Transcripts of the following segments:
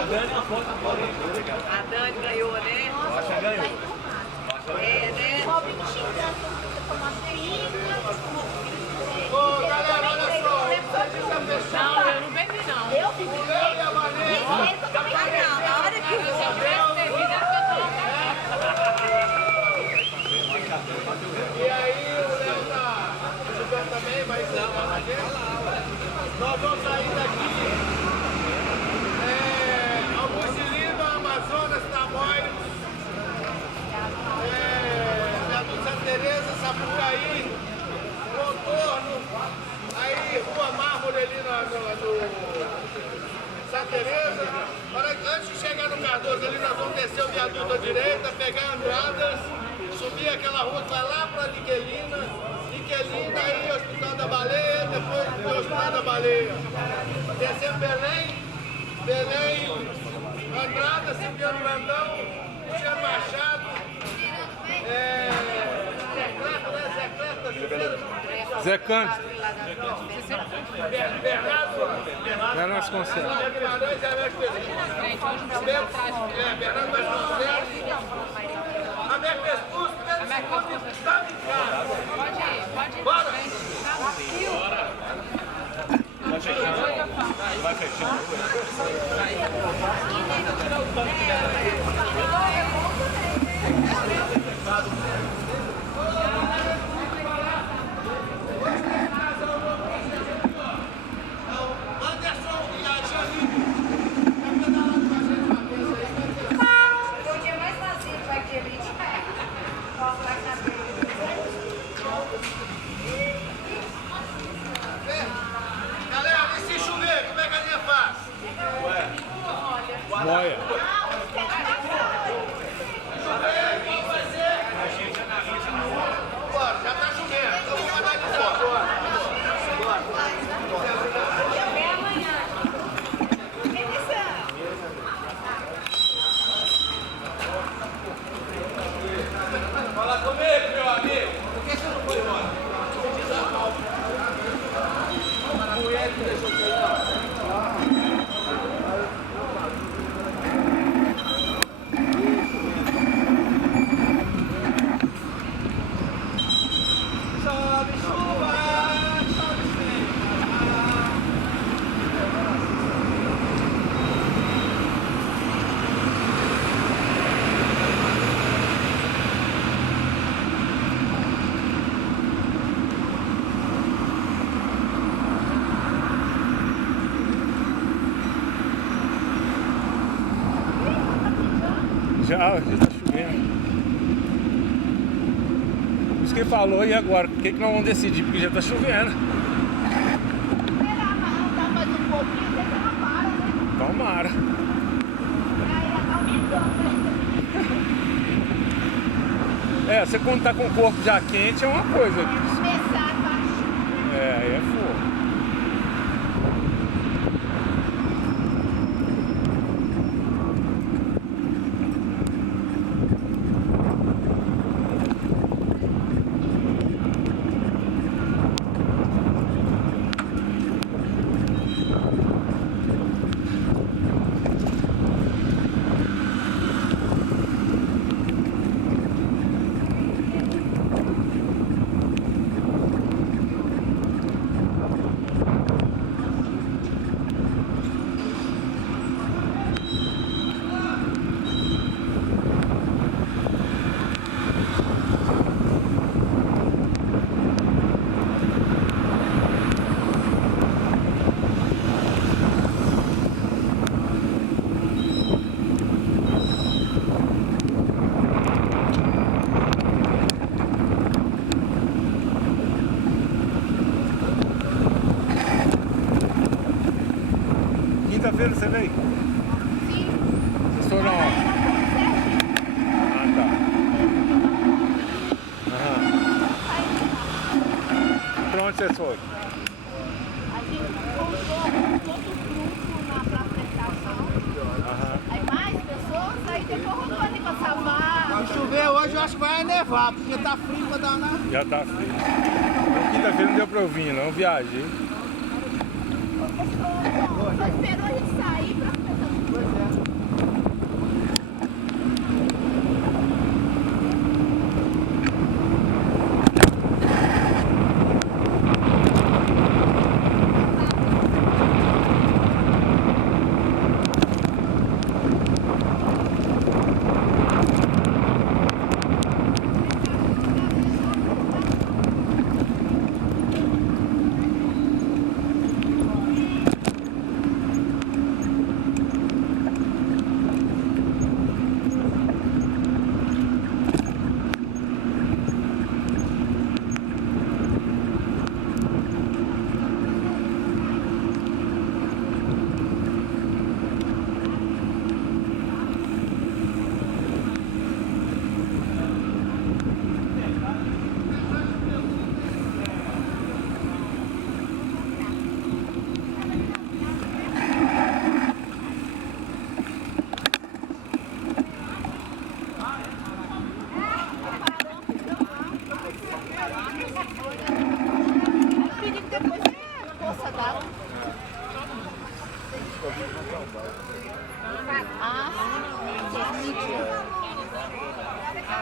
A Dani ganhou, né? Rocha ganhou. É, né? Pobre me xingando, você tomar Ô, galera, olha só. Não, eu não bebi, não. Eu fiz O Léo e a Vanessa. ele também não. Na hora que eu tivesse bebido, era pra eu tomar. E aí, o Léo tá jogando também, mas não, nós vamos sair daqui. Almocilino, Amazonas, Tamoios, Viaduto Santa Teresa, Sapucaí, Contorno, aí Rua Mármore ali no Santa Teresa. Antes de chegar no Cardoso ali, nós vamos descer o viaduto à direita, pegar Andradas, subir aquela rua que vai lá para Niquelina, aí Hospital da Baleia, depois do Hospital da Baleia. Descendo Belém, Andradas, Cipriano Brandão, Luciano Machado, Zé Cândido. Bernardo Vasconcelos. Guimarães e Américo Bernardo Vasconcelos, Américo Vespucci, está em casa. Pode ir. Bora! Vai fechando. Anderson e a Janine, vai pedalar com a gente uma vez aí. Foi o dia mais vazio do Parque de Elite. Posso lá saber. Galera, e se chover, como é que a gente faz? Moia. Bora, já tá chovendo, então vamos analisar agora. Até amanhã. Fala comigo, meu amigo. Por que você não foi embora? A mulher que deixou você ir embora. Sobe chuva, sobe chuva. Já tá chovendo. Isso que ele falou, e agora? O que nós vamos decidir? Porque já tá chovendo. Esperar andar mais um pouquinho, até que ela para, né? Tomara. Aí ela tá aumentando, né? Você quando tá com o corpo já quente é uma coisa. Começar a baixar. Aí é fogo. Quinta-feira você veio? Sim. Vocês foram onde? Ah, tá. Pra onde vocês foram? A gente voltou todo o grupo na apresentação. Aí mais pessoas, aí depois voltou ali pra salvar. Se chover hoje, eu acho que vai nevar, porque tá frio pra dar na... Já tá frio. Então, quinta-feira não deu pra eu vir, não. Eu viajei. Só esperou a gente sair pra...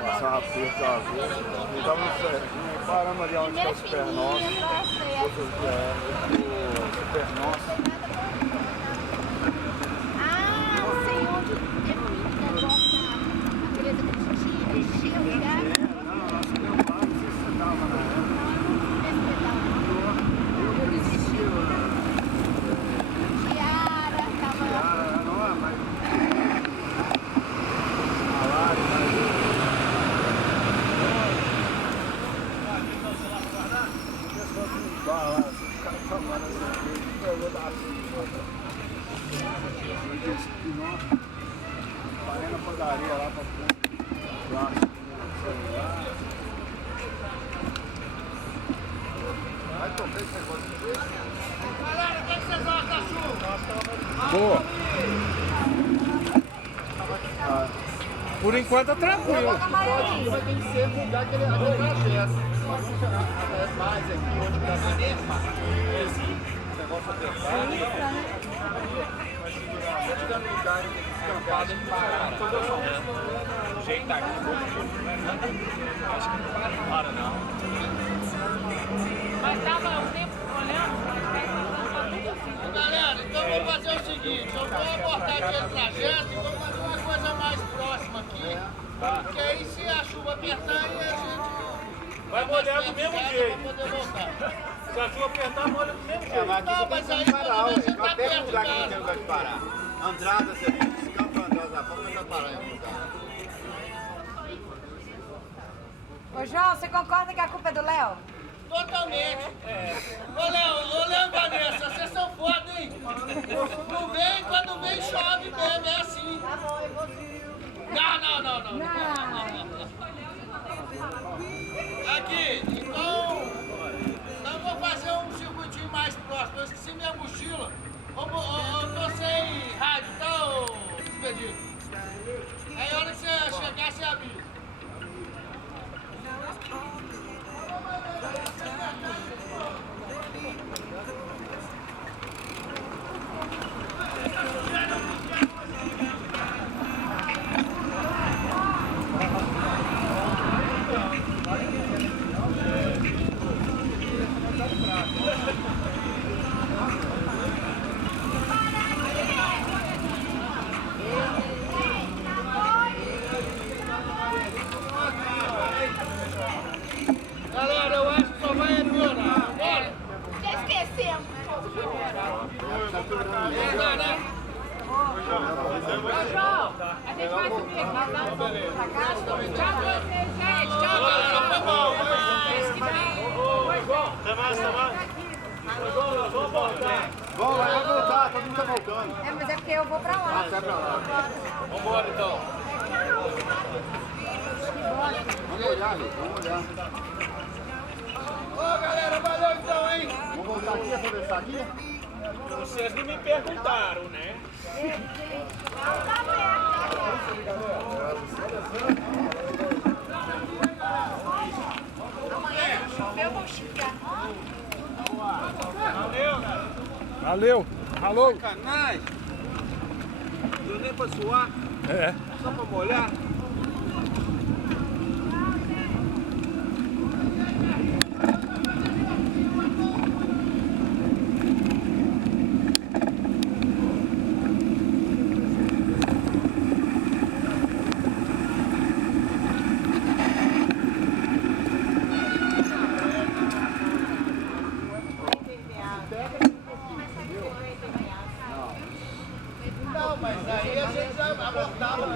Passar um aperto a ver. E dava um certinho. Aí paramos ali onde está o Super Nosso. O Super Nosso. Ah, eu sei onde termina o negócio da Tereza Cristina, encheu o lugar. Não, nós ficamos lá, não sei se você estava na época. Eu desisti. Tiara, tava... Não é, mas... Salário, mas... Os caras falando assim, pegou da parei na padaria lá pra plástico no celular. Vai tocar esse negócio de Galera, o que vocês acham da chuva? Boa. Por enquanto tá tranquilo. Vai ter que ser um lugar que ele trajeto. Mas funcionar mais aqui, onde dá esse negócio apertado. Vai segurar. Se eu tiver no lugar descampado, ele para. Jeito aqui. Acho que não para não. Mas tava o tempo olhando, mas tá tudo assim. Galera, então vamos fazer o seguinte, eu vou abortar aquele trajeto e vou fazer uma coisa mais próxima aqui, porque aí se a chuva apertar, aí a gente Vai molhar do mesmo jeito. vai poder voltar. Se a chuva apertar, molha do mesmo jeito. Não, mas aí pelo menos você tá perto de lugar que não tem casa. lugar de parar. Andradas ali, descampa Andradas da forma, vai parar em algum lugar. Ô João, você concorda que a culpa é do Léo? Totalmente. Ô Léo e Vanessa, vocês são foda, hein? Não vem, quando vem chove mesmo, é assim. Tá bom, eu vou... Não. Aqui, então eu vou fazer um circuitinho mais próximo. Eu esqueci minha mochila. Eu tô sem rádio, tá, ô Expedito? Aí a hora que você chegar, você avisa. Galera, eu acho que só vai piorar. Bora! Já esquecemos. Né? João, a gente vai subir aqui, tá? Tchau pra vocês, gente. Tchau, Galera, foi bom. Até mais. Vamos voltar. Vai voltar, todo mundo tá voltando. É, mas é porque eu vou pra lá. Sai pra lá. Vamos embora então. Vamos olhar, Lê, vamos olhar. Ô galera, valeu então, hein? Vamos voltar aqui, atravessar aqui? Vocês não me perguntaram, né? Amanhã se chover, eu vou chicar. Valeu, cara. Valeu. Alô. Canais. Deu nem pra suar, É. só pra molhar. Não, mas aí a gente já abortava.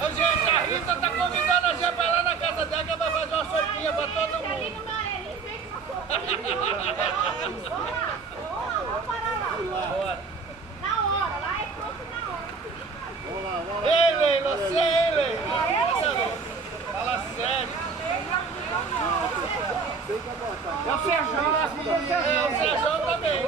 Ô, gente, a Rita tá convidando a gente pra ir lá na casa dela que ela vai fazer uma sopinha pra todo Ali mundo. no Marelinho, vem com uma Vamos lá, parar lá. Na hora, lá é pronto na hora. Vamos lá, vamos lá. Ei, Leila, você, hein, Leila? Fala sério. É o Sérgio, É, o Sérgio também.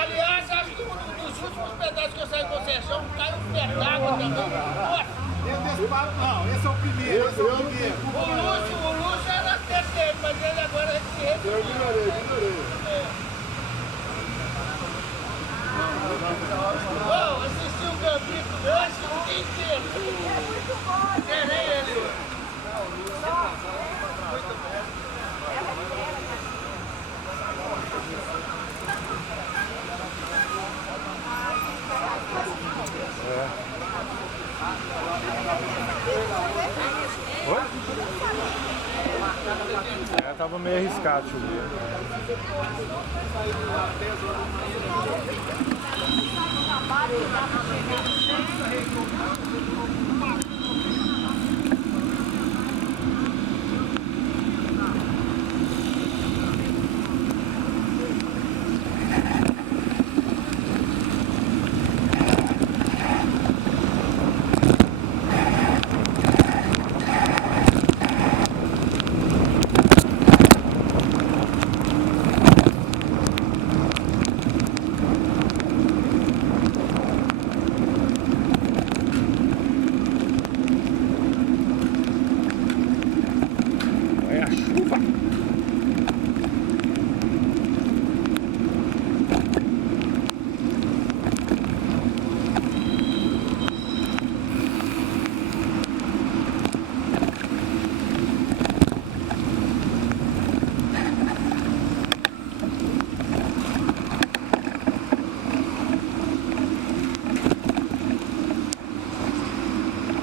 Aliás, acho que um dos últimos pedaços que eu saí com o Sérgio caiu um pé d'água também. Nossa, Não, esse é o primeiro, esse é o primeiro. o Lúcio era terceiro, mas ele agora se Eu ignorei. Bom, assisti o Gambito hoje o dia inteiro. Zerei ele. Oi? Tava meio arriscado chover.